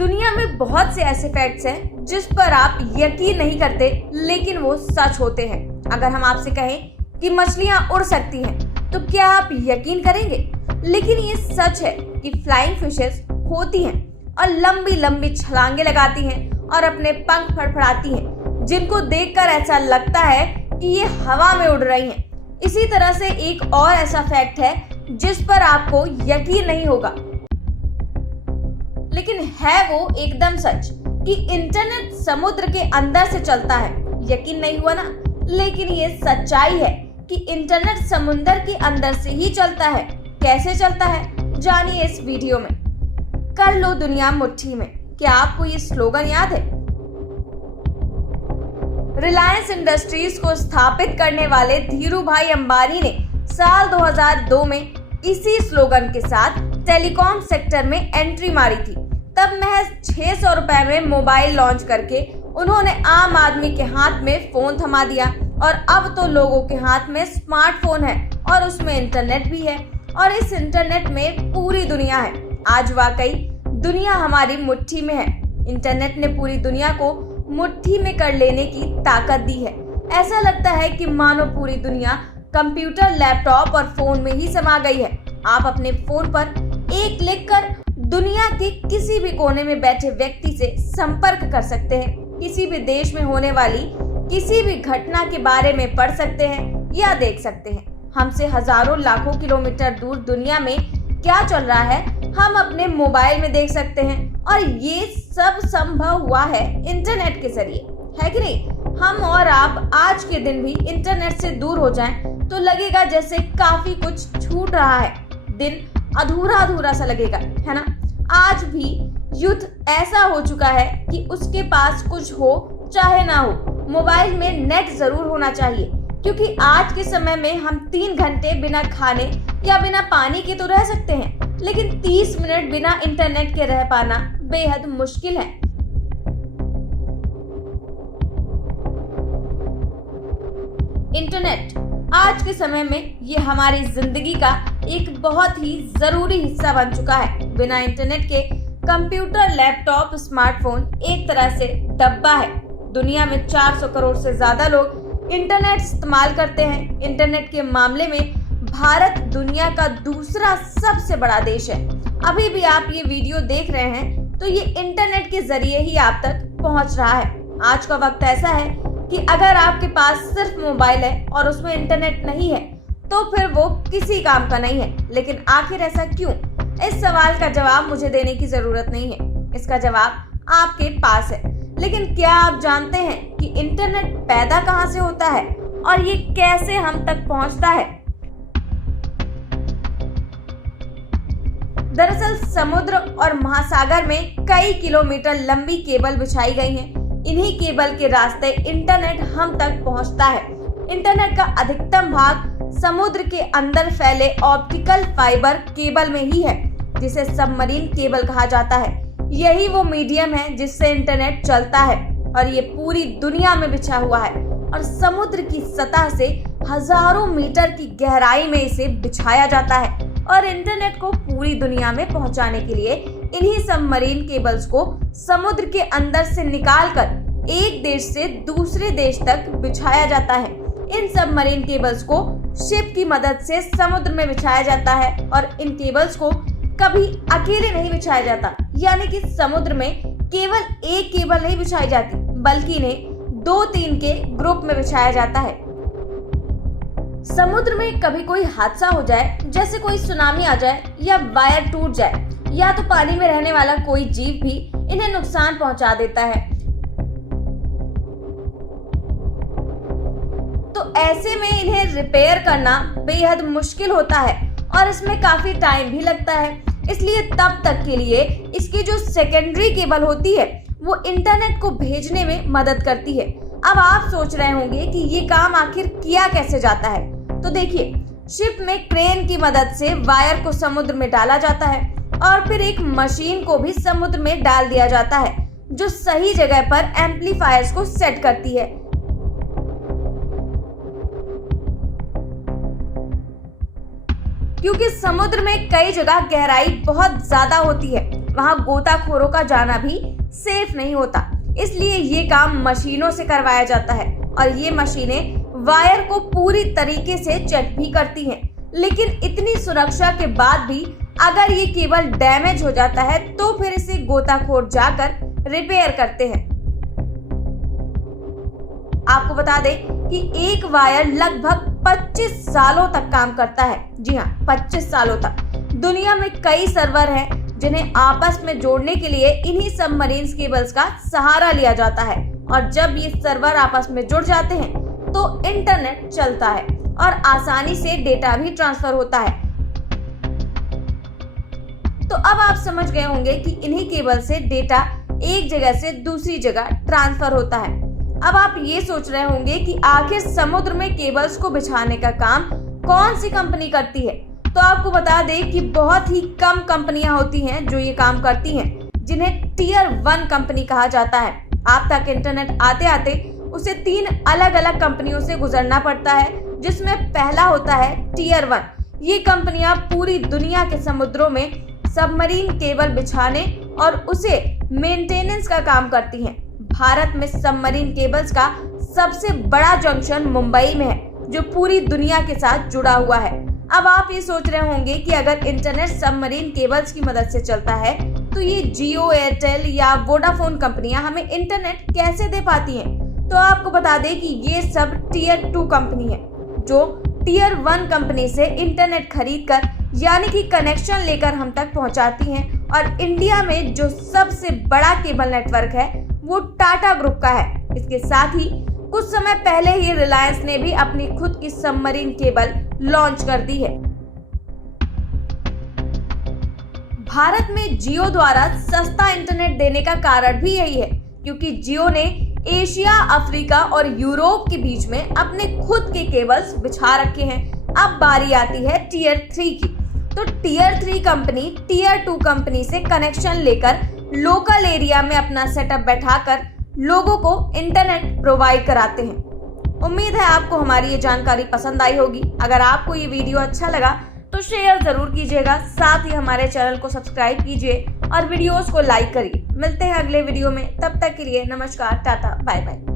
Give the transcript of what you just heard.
दुनिया में बहुत से ऐसे फैक्ट्स हैं जिस पर आप यकीन नहीं करते लेकिन वो सच होते हैं। अगर हम आपसे कहें कि मछलियां उड़ सकती हैं तो क्या आप यकीन करेंगे? लेकिन ये सच है कि फ्लाइंग फिशेस होती हैं और लंबी लंबी छलांगे लगाती हैं और अपने पंख फड़फड़ाती हैं, जिनको देखकर ऐसा लगता है कि ये हवा में उड़ रही हैं। इसी तरह से एक और ऐसा फैक्ट है जिस पर आपको यकीन नहीं होगा, लेकिन है वो एकदम सच कि इंटरनेट समुद्र के अंदर से चलता है। यकीन नहीं हुआ ना? लेकिन ये सच्चाई है कि इंटरनेट समुद्र के अंदर से ही चलता है। कैसे चलता है, जानिए इस वीडियो में। कर लो दुनिया मुट्ठी में। क्या आपको ये स्लोगन याद है? रिलायंस इंडस्ट्रीज को स्थापित करने वाले धीरूभाई अंबानी ने साल 2002 में इसी स्लोगन के साथ टेलीकॉम सेक्टर में एंट्री मारी थी। तब महज 600 रुपए में मोबाइल लॉन्च करके उन्होंने आम आदमी के हाथ में फोन थमा दिया और अब तो लोगों के हाथ में स्मार्टफोन है और उसमें इंटरनेट भी है और इस इंटरनेट में पूरी दुनिया है। आज वाकई दुनिया हमारी मुट्ठी में है। इंटरनेट ने पूरी दुनिया को मुट्ठी में कर लेने की ताकत दी है। ऐसा लगता है कि मानो पूरी दुनिया कंप्यूटर, लैपटॉप और फोन में ही समा गई है। आप अपने फोन पर एक क्लिक कर दुनिया के किसी भी कोने में बैठे व्यक्ति से संपर्क कर सकते हैं, किसी भी देश में होने वाली किसी भी घटना के बारे में पढ़ सकते हैं या देख सकते हैं। हमसे हजारों लाखों किलोमीटर दूर दुनिया में क्या चल रहा है हम अपने मोबाइल में देख सकते हैं और ये सब संभव हुआ है इंटरनेट के जरिए, है कि नहीं? हम और आप आज के दिन भी इंटरनेट से दूर हो जाएं तो लगेगा जैसे काफी कुछ छूट रहा है। दिन अधूरा अधूरा सा लगेगा, है ना? आज भी युद्ध ऐसा हो चुका है कि उसके पास कुछ हो चाहे ना हो, मोबाइल में नेट जरूर होना चाहिए, क्योंकि आज के समय में हम 3 घंटे बिना खाने या बिना पानी के तो रह सकते हैं, लेकिन 30 मिनट बिना इंटरनेट के रह पाना बेहद मुश्किल है। इंटरनेट आज के समय में ये हमारी जिंदगी का एक बहुत ही जरूरी हिस्सा बन चुका है। बिना इंटरनेट के कंप्यूटर, लैपटॉप, स्मार्टफोन एक तरह से डब्बा है। दुनिया में 400 करोड़ से ज्यादा लोग इंटरनेट इस्तेमाल करते हैं। इंटरनेट के मामले में भारत दुनिया का दूसरा सबसे बड़ा देश है। अभी भी आप ये वीडियो देख रहे हैं तो ये इंटरनेट के जरिए ही आप तक पहुंच रहा है। आज का वक्त ऐसा है कि अगर आपके पास सिर्फ मोबाइल है और उसमें इंटरनेट नहीं है तो फिर वो किसी काम का नहीं है। लेकिन आखिर ऐसा क्यों? इस सवाल का जवाब मुझे देने की जरूरत नहीं है, इसका जवाब आपके पास है। लेकिन क्या आप जानते हैं कि इंटरनेट पैदा कहां से होता है और ये कैसे हम तक पहुंचता है? दरअसल समुद्र और महासागर में कई किलोमीटर लंबी केबल बिछाई गई हैं। इन्हीं केबल के रास्ते इंटरनेट हम तक पहुंचता है। इंटरनेट का अधिकतम भाग समुद्र के अंदर फैले ऑप्टिकल फाइबर केबल में ही है, जिसे सबमरीन केबल कहा जाता है। यही वो मीडियम है जिससे इंटरनेट चलता है और ये पूरी दुनिया में बिछा हुआ है और समुद्र की सतह से हजारों मीटर की गहराई में इसे बिछाया जाता है। और इंटरनेट को पूरी दुनिया में पहुंचाने के लिए इन्हीं सबमरीन केबल्स को समुद्र के अंदर से निकालकर एक देश से दूसरे देश तक बिछाया जाता है। इन सबमरीन केबल्स को शिप की मदद से समुद्र में बिछाया जाता है और इन केबल्स को कभी अकेले नहीं बिछाया जाता, यानी कि समुद्र में केवल एक केबल नहीं बिछाई जाती बल्कि इन्हें 2-3 के ग्रुप में बिछाया जाता है। समुद्र में कभी कोई हादसा हो जाए, जैसे कोई सुनामी आ जाए या वायर टूट जाए या तो पानी में रहने वाला कोई जीव भी इन्हें नुकसान पहुंचा देता है। तो ऐसे में इन्हें रिपेयर करना बेहद मुश्किल होता है और इसमें काफी टाइम भी लगता है। इसलिए तब तक के लिए इसकी जो सेकेंडरी केबल होती है वो इंटरनेट को भेजने में मदद करती है। अब आप सोच रहे होंगे कि ये काम आखिर किया कैसे जाता है? तो देखिए, शिप में क्रेन की मदद से वायर को समुद्र में डाला जाता है और फिर एक मशीन को भी समुद्र में डाल दिया जाता है जो सही जगह पर एम्पलीफायर्स को सेट करती है। क्योंकि समुद्र में कई जगह गहराई बहुत ज्यादा होती है, वहां गोताखोरों का जाना भी सेफ नहीं होता। इसलिए ये काम मशीनों से करवाया जाता है और ये मशीनें वायर को पूरी तरीके से चेक भी करती हैं। लेकिन इतनी सुरक्षा के बाद भी अगर ये केबल डैमेज हो जाता है तो फिर इसे गोताखोर जाकर रिपेयर करते हैं। आपको बता दें कि एक वायर लगभग 25 सालों तक काम करता है। जी हाँ, 25 सालों तक। दुनिया में कई सर्वर हैं जिन्हें आपस में जोड़ने के लिए इन्हीं सबमरीन केबल्स का सहारा लिया जाता है और जब ये सर्वर आपस में जुड़ जाते हैं तो इंटरनेट चलता है और आसानी से डेटा भी ट्रांसफर होता है। तो अब आप समझ गए होंगे कि इन्हीं केबल से डेटा एक जगह से दूसरी जगह ट्रांसफर होता है। अब आप ये सोच रहे होंगे कि आखिर समुद्र में केबल्स को बिछाने का काम कौन सी कंपनी करती है। तो आपको बता दें कि बहुत ही कम कंपनियां होती हैं जो ये काम करती हैं, जिन्हें टियर 1 कंपनी कहा जाता है। आप तक इंटरनेट आते आते उसे 3 अलग अलग कंपनियों से गुजरना पड़ता है, जिसमें पहला होता है टियर 1। ये कंपनियां पूरी दुनिया के समुद्रों में सबमरीन केबल बिछाने और उसे मेंटेनेंस का काम करती हैं। भारत में सबमरीन केबल्स का सबसे बड़ा जंक्शन मुंबई में है, जो पूरी दुनिया के साथ जुड़ा हुआ है। अब आप ये सोच रहे होंगे कि अगर इंटरनेट सबमरीन केबल्स की मदद से चलता है तो ये जियो, एयरटेल या वोडाफोन कंपनियां हमें इंटरनेट कैसे दे पाती हैं। तो आपको बता दें कि ये सब टियर 2 कंपनी है, जो टियर 1 कंपनी से इंटरनेट खरीद कर यानी कि कनेक्शन लेकर हम तक पहुंचाती हैं। और इंडिया में जो सबसे बड़ा केबल नेटवर्क है वो टाटा ग्रुप का है। इसके साथ ही कुछ समय पहले ही रिलायंस ने भी अपनी खुद की सबमरीन केबल लॉन्च कर दी है। भारत में जियो द्वारा सस्ता इंटरनेट देने का कारण भी यही है, क्योंकि जियो ने एशिया, अफ्रीका और यूरोप के बीच में अपने खुद के केबल्स बिछा रखे हैं। अब बारी आती है टियर 3 की। तो टियर 3 कंपनी टियर 2 कंपनी से कनेक्शन लेकर लोकल एरिया में अपना सेटअप बैठाकर लोगों को इंटरनेट प्रोवाइड कराते हैं। उम्मीद है आपको हमारी ये जानकारी पसंद आई होगी। अगर आपको ये वीडियो अच्छा लगा तो शेयर जरूर कीजिएगा, साथ ही हमारे चैनल को सब्सक्राइब कीजिए और वीडियोस को लाइक करिए। मिलते हैं अगले वीडियो में, तब तक के लिए नमस्कार, टाटा, बाय बाय।